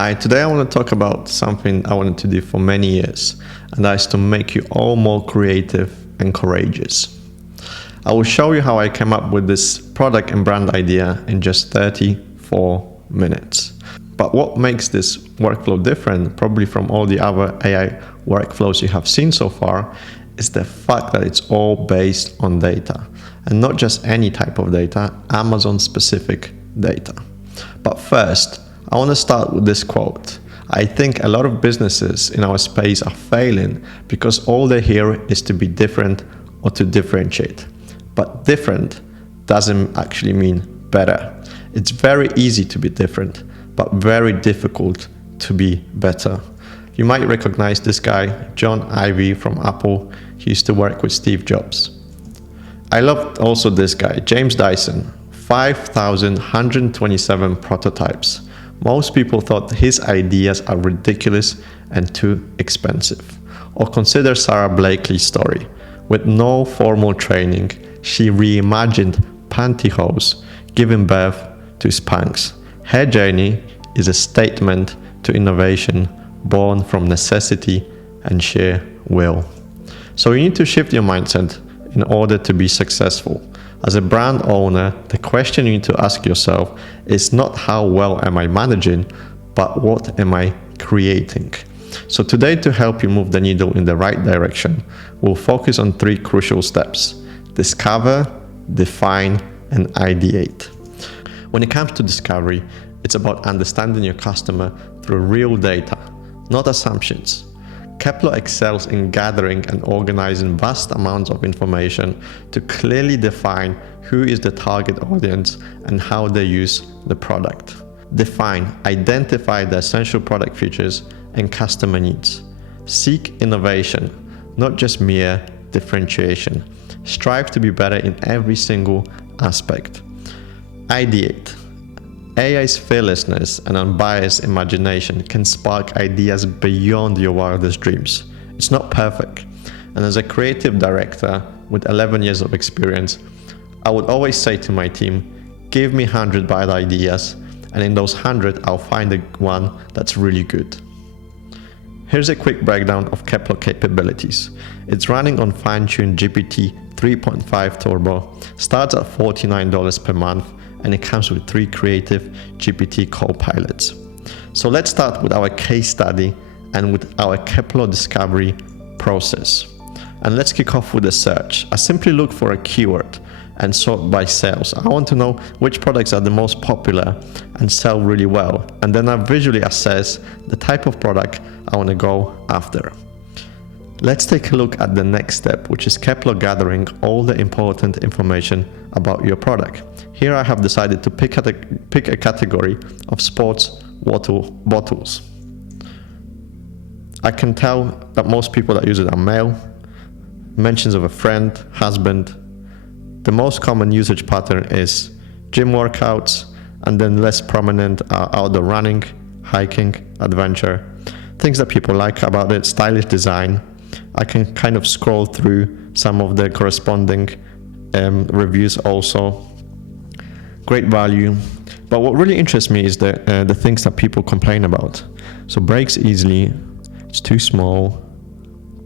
Hi, today I want to talk about something I wanted to do for many years, and that is to make you all more creative and courageous. I will show you how I came up with this product and brand idea in just 34 minutes. But what makes this workflow different, probably from all the other AI workflows you have seen so far, is the fact that it's all based on data. And not just any type of data, Amazon-specific data. But first, I want to start with this quote. I think a lot of businesses in our space are failing because all they hear is to be different or to differentiate. But different doesn't actually mean better. It's very easy to be different, but very difficult to be better. You might recognize this guy, John Ive from Apple. He used to work with Steve Jobs. I loved also this guy, James Dyson, 5,127 prototypes. Most people thought his ideas are ridiculous and too expensive. Or consider Sarah Blakely's story. With no formal training, she reimagined pantyhose, giving birth to Spanx. Her journey is a statement to innovation born from necessity and sheer will. So you need to shift your mindset in order to be successful. As a brand owner, the question you need to ask yourself is not how well am I managing, but what am I creating? So today, to help you move the needle in the right direction, we'll focus on 3 crucial steps: discover, define, and ideate. When it comes to discovery, it's about understanding your customer through real data, not assumptions. Keplo excels in gathering and organizing vast amounts of information to clearly define who is the target audience and how they use the product. Define, identify the essential product features and customer needs. Seek innovation, not just mere differentiation. Strive to be better in every single aspect. Ideate. AI's fearlessness and unbiased imagination can spark ideas beyond your wildest dreams. It's not perfect, and as a creative director with 11 years of experience, I would always say to my team, give me 100 bad ideas, and in those 100, I'll find the one that's really good. Here's a quick breakdown of Keplo capabilities. It's running on fine-tuned GPT 3.5 Turbo, starts at $49 per month, and it comes with 3 creative GPT co-pilots. So let's start with our case study and with our Keplo discovery process. And let's kick off with a search. I simply look for a keyword and sort by sales. I want to know which products are the most popular and sell really well. And then I visually assess the type of product I want to go after. Let's take a look at the next step, which is Keplo gathering all the important information about your product. Here I have decided to pick a category of sports water bottles. I can tell that most people that use it are male, mentions of a friend, husband. The most common usage pattern is gym workouts, and then less prominent are outdoor running, hiking, adventure. Things that people like about it: stylish design. I can kind of scroll through some of the corresponding reviews also. Great value. But what really interests me is the things that people complain about. So breaks easily, it's too small,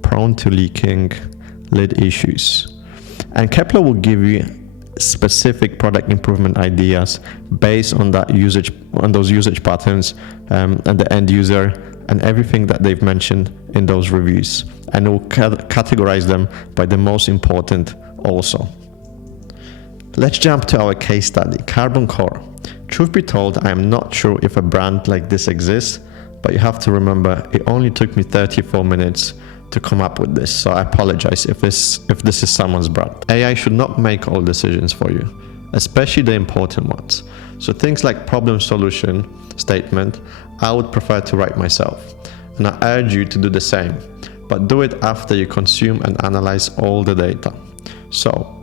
prone to leaking, lid issues. And Keplo will give you specific product improvement ideas based on those usage patterns and the end user and everything that they've mentioned in those reviews, and it will categorize them by the most important also. Let's jump to our case study, Carbon Core. Truth be told, I am not sure if a brand like this exists, but you have to remember it only took me 34 minutes to come up with this, so I apologize if this is someone's brand. AI should not make all decisions for you, especially the important ones. So things like problem solution statement, I would prefer to write myself, and I urge you to do the same, but do it after you consume and analyze all the data. So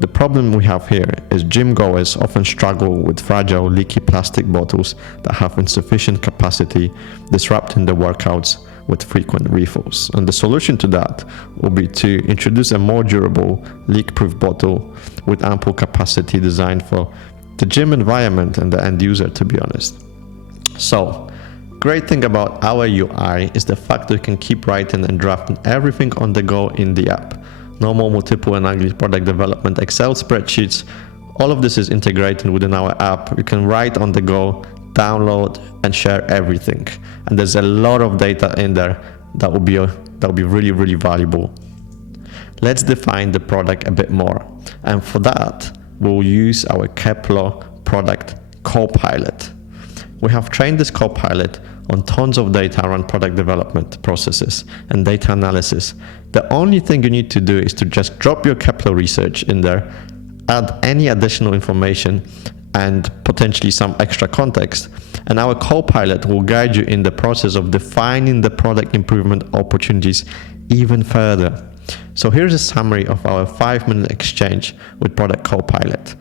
the problem we have here is gym goers often struggle with fragile, leaky plastic bottles that have insufficient capacity, disrupting the workouts with frequent refills. And the solution to that will be to introduce a more durable, leak-proof bottle with ample capacity designed for the gym environment and the end user, to be honest. So great thing about our UI is the fact that you can keep writing and drafting everything on the go in the app. No more multiple and ugly product development, Excel spreadsheets. All of this is integrated within our app. You can write on the go, download and share everything. And there's a lot of data in there that will be really, really valuable. Let's define the product a bit more. And for that, we'll use our Keplo product Copilot. We have trained this Copilot on tons of data around product development processes and data analysis. The only thing you need to do is to just drop your Keplo research in there, add any additional information and potentially some extra context, and our Copilot will guide you in the process of defining the product improvement opportunities even further. So here's a summary of our 5-minute exchange with Product Copilot.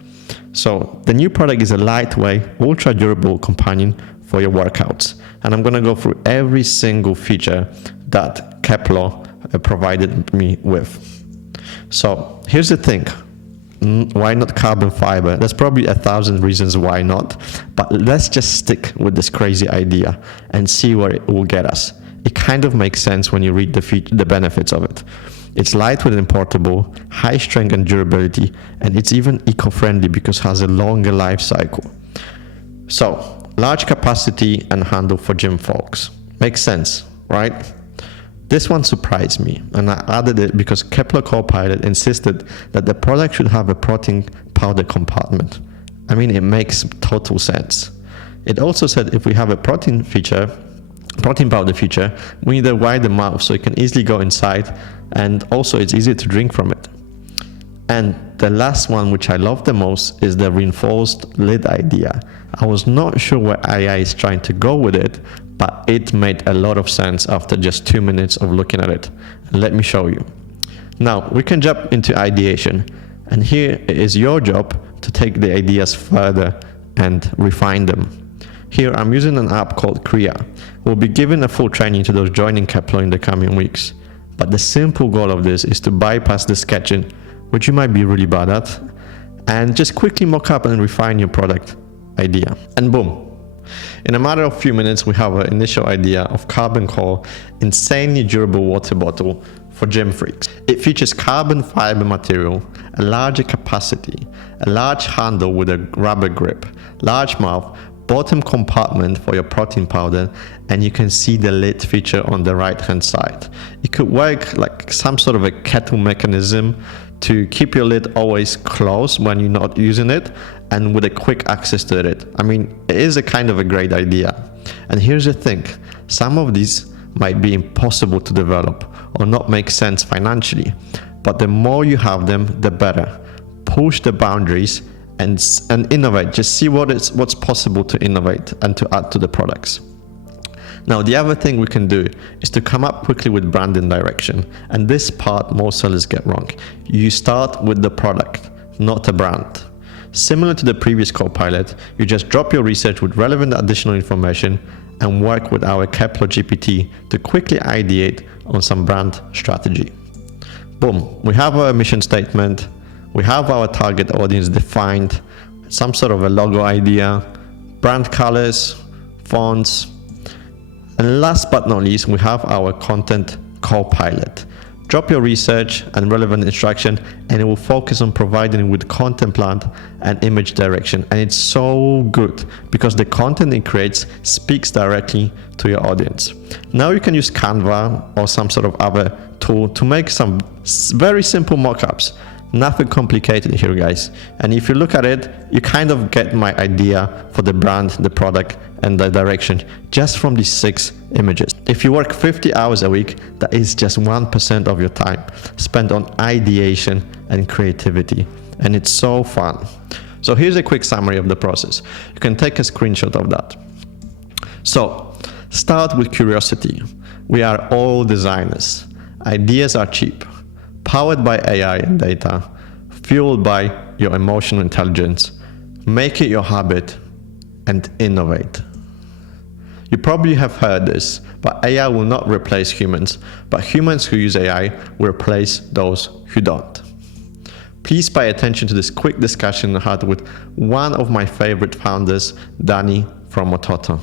So the new product is a lightweight, ultra durable companion for your workouts. And I'm going to go through every single feature that Keplo provided me with. So here's the thing. Why not carbon fiber? There's probably 1,000 reasons why not, but let's just stick with this crazy idea and see where it will get us. It kind of makes sense when you read the benefits of it. It's lightweight and portable, high strength and durability, and it's even eco-friendly because it has a longer life cycle. So, large capacity and handle for gym folks. Makes sense, right? This one surprised me, and I added it because Keplo Copilot insisted that the product should have a protein powder compartment. I mean, it makes total sense. It also said if we have a protein powder feature, we need a wider mouth so it can easily go inside, and also it's easier to drink from it. And the last one, which I love the most, is the reinforced lid idea. I was not sure where AI is trying to go with it, but it made a lot of sense after just 2 minutes of looking at it. And let me show you. Now we can jump into ideation, and here it is your job to take the ideas further and refine them. Here I'm using an app called Krea. We'll be giving a full training to those joining Keplo in the coming weeks. But the simple goal of this is to bypass the sketching, which you might be really bad at, and just quickly mock up and refine your product idea. And boom. In a matter of few minutes, we have an initial idea of Carbon Core insanely durable water bottle for gym freaks. It features carbon fiber material, a larger capacity, a large handle with a rubber grip, large mouth, bottom compartment for your protein powder, and you can see the lid feature on the right hand side. It could work like some sort of a kettle mechanism to keep your lid always closed when you're not using it, and with a quick access to it. I mean, it is a kind of a great idea. And here's the thing, some of these might be impossible to develop or not make sense financially, but the more you have them, the better. Push the boundaries and innovate. Just see what's possible to innovate and to add to the products. Now, the other thing we can do is to come up quickly with branding direction. And this part most sellers get wrong. You start with the product, not a brand. Similar to the previous Copilot, you just drop your research with relevant additional information and work with our Keplo GPT to quickly ideate on some brand strategy. Boom, we have our mission statement. We have our target audience defined, some sort of a logo idea, brand colors, fonts, and last but not least, we have our content Copilot. Drop your research and relevant instruction, and it will focus on providing you with content plan and image direction. And it's so good because the content it creates speaks directly to your audience. Now you can use Canva or some sort of other tool to make some very simple mock-ups. Nothing complicated here, guys. And if you look at it, you kind of get my idea for the brand, the product, and the direction just from these 6 images. If you work 50 hours a week, that is just 1% of your time spent on ideation and creativity. And it's so fun. So here's a quick summary of the process. You can take a screenshot of that. So start with curiosity. We are all designers. Ideas are cheap. Powered by AI and data, fueled by your emotional intelligence. Make it your habit and innovate. You probably have heard this, but AI will not replace humans, but humans who use AI will replace those who don't. Please pay attention to this quick discussion I had with one of my favorite founders, Danny from Mototo.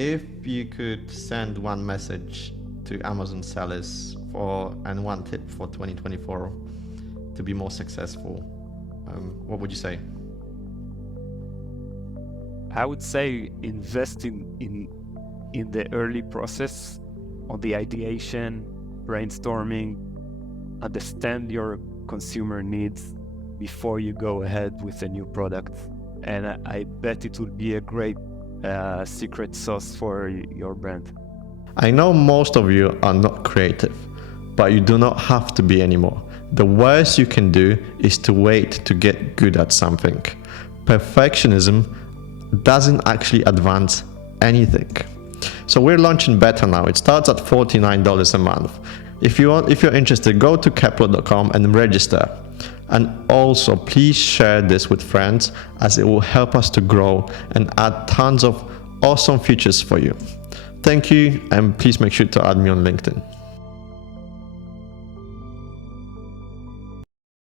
If you could send one message to Amazon sellers and one tip for 2024 to be more successful, what would you say? I would say invest in the early process, on the ideation, brainstorming, understand your consumer needs before you go ahead with a new product. And I bet it will be a great secret sauce for your brand. I know most of you are not creative, but you do not have to be anymore. The worst you can do is to wait to get good at something. Perfectionism doesn't actually advance anything. So we're launching beta now. It starts at $49 a month. If you're interested, go to Keplo.com and register. And also, please share this with friends, as it will help us to grow and add tons of awesome features for you. Thank you, and please make sure to add me on LinkedIn.